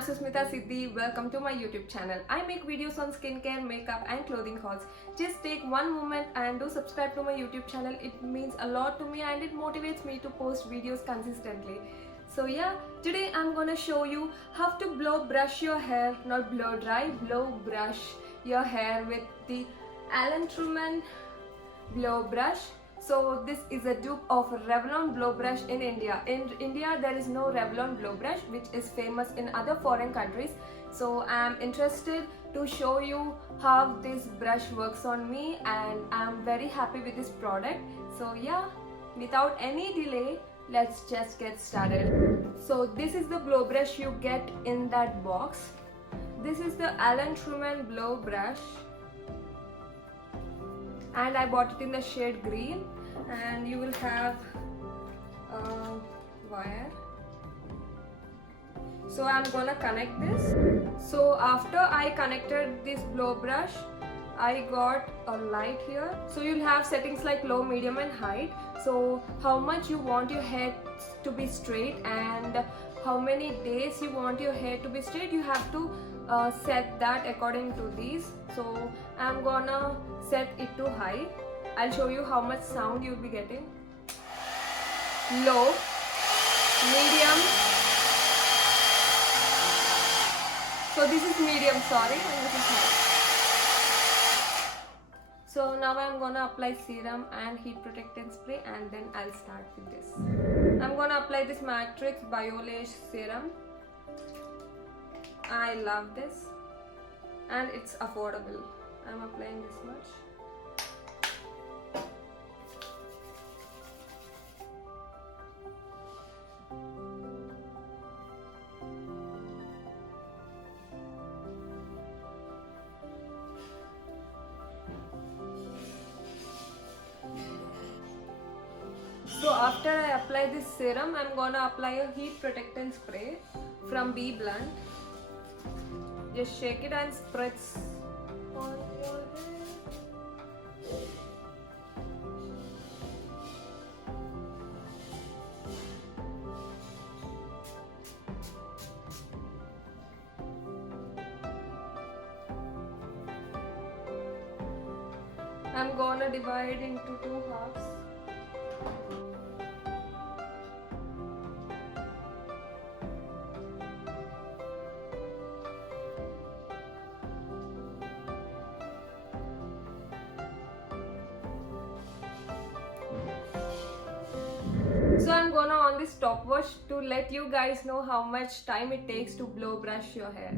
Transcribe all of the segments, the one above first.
I'm Susmita Siddhi. Welcome to my YouTube channel. I make videos on skincare, makeup and clothing hauls. Just take one moment and do subscribe to my YouTube channel. It means a lot to me and it motivates me to post videos consistently. So yeah, today I'm gonna show you how to blow brush your hair, not blow dry, blow brush your hair with the Alan Truman blow brush. So this is a dupe of Revlon blow brush in India. In India there is no Revlon blow brush which is famous in other foreign countries. So I am interested to show you how this brush works on me and I am very happy with this product. So yeah, without any delay, let's just get started. So this is the blow brush you get in that box. This is the Alan Truman blow brush. And I bought it in the shade green, and you will have a wire. So I'm gonna connect this. So after I connected this blow brush, I got a light here. So you'll have settings like low, medium and height. So how much you want your hair to be straight and how many days you want your hair to be straight, you have to set that according to these. So I'm gonna set it to high. I'll show you how much sound you'll be getting. Low, medium. So this is medium, sorry, and this is high. So now I'm gonna apply serum and heat protectant spray and then I'll start with this. I'm gonna apply this Matrix Biolash serum. I love this and it's affordable. I'm applying this much. So after I apply this serum, I'm gonna apply a heat protectant spray from B Blunt. Just shake it and spritz on your hair. I'm gonna divide into two halves. So I'm gonna on this stopwatch to let you guys know how much time it takes to blow brush your hair.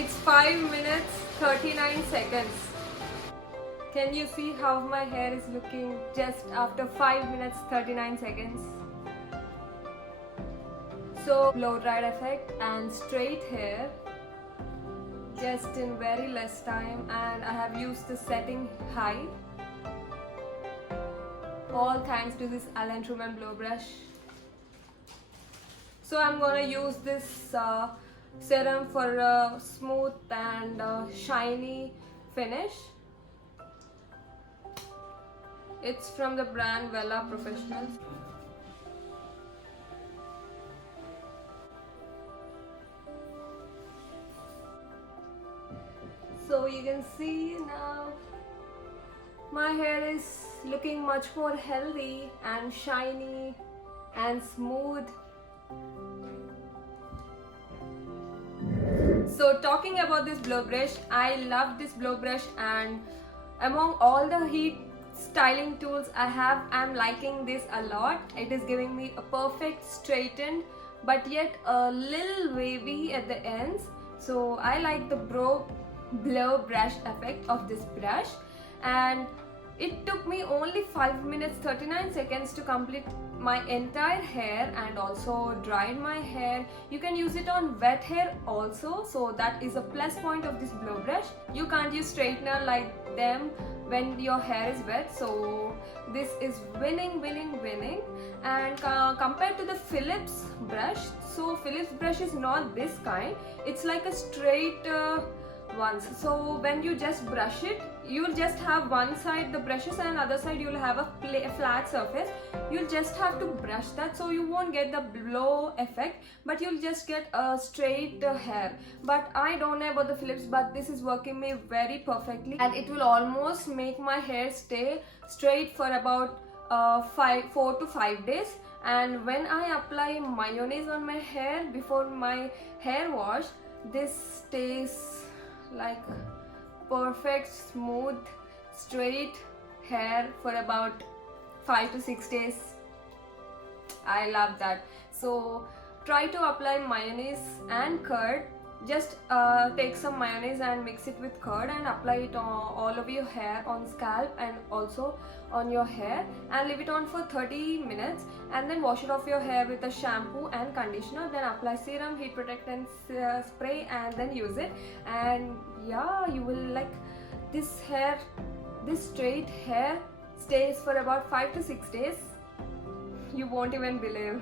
It's 5 minutes 39 seconds. Can you see how my hair is looking just after 5 minutes 39 seconds? So blow dried effect and straight hair just in very less time, and I have used the setting high. All thanks to this Alan Truman blow brush. So I'm gonna use this serum for a smooth and shiny finish. It's from the brand Vela Professional. So you can see now my hair is looking much more healthy and shiny and smooth. So talking about this blow brush, I love this blow brush, and among all the heat styling tools I have, I'm liking this a lot. It is giving me a perfect straightened but yet a little wavy at the ends. So I like the blow brush effect of this brush, and it took me only 5 minutes 39 seconds to complete my entire hair and also dried my hair. You can use it on wet hair also, so that is a plus point of this blow brush. You can't use straightener like them when your hair is wet, so this is winning. And compared to the Philips brush, so Philips brush is not this kind, it's like a straight ones. So when you just brush it, you'll just have one side the brushes and other side you'll have a flat surface. You'll just have to brush that, so you won't get the blow effect, but you'll just get a straight hair. But I don't know about the Philips, but this is working me very perfectly, and it will almost make my hair stay straight for about 4 to 5 days. And when I apply mayonnaise on my hair before my hair wash, this stays like perfect smooth straight hair for about 5 to 6 days. I love that. So try to apply mayonnaise and curd. Just take some mayonnaise and mix it with curd and apply it on all over your hair, on scalp and also on your hair, and leave it on for 30 minutes, and then wash it off your hair with a shampoo and conditioner. Then apply serum, heat protectant spray, and then use it. And yeah, you will like this hair, this straight hair stays for about 5 to 6 days. You won't even believe.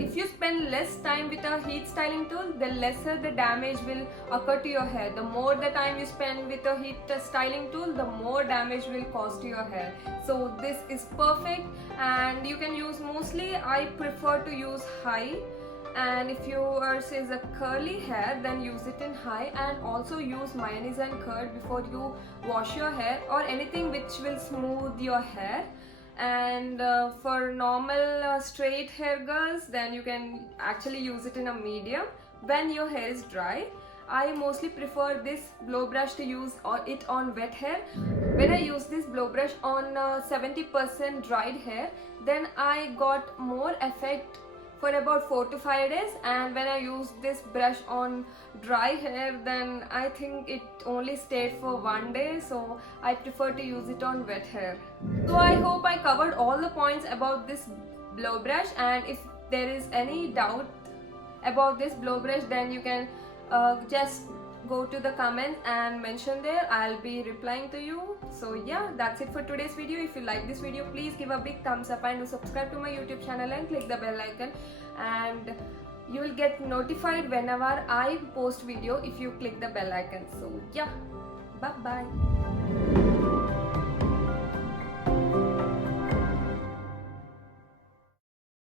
If you spend less time with a heat styling tool, the lesser the damage will occur to your hair. The more the time you spend with a heat styling tool, the more damage will cause to your hair. So this is perfect, and you can use mostly, I prefer to use high. And if yours is a curly hair, then use it in high, and also use mayonnaise and curd before you wash your hair or anything which will smooth your hair. And for normal straight hair girls, then you can actually use it in a medium when your hair is dry. I mostly prefer this blow brush to use it on wet hair. When I use this blow brush on 70% dried hair, then I got more effect for about 4 to 5 days, and when I use this brush on dry hair, then I think it only stayed for 1 day, so I prefer to use it on wet hair. So I hope I covered all the points about this blow brush, and if there is any doubt about this blow brush, then you can just go to the comments and mention there. I'll be replying to you. So yeah, that's it for today's video. If you like this video, please give a big thumbs up and do subscribe to my YouTube channel and click the bell icon, and you will get notified whenever I post video if you click the bell icon. So yeah, bye bye.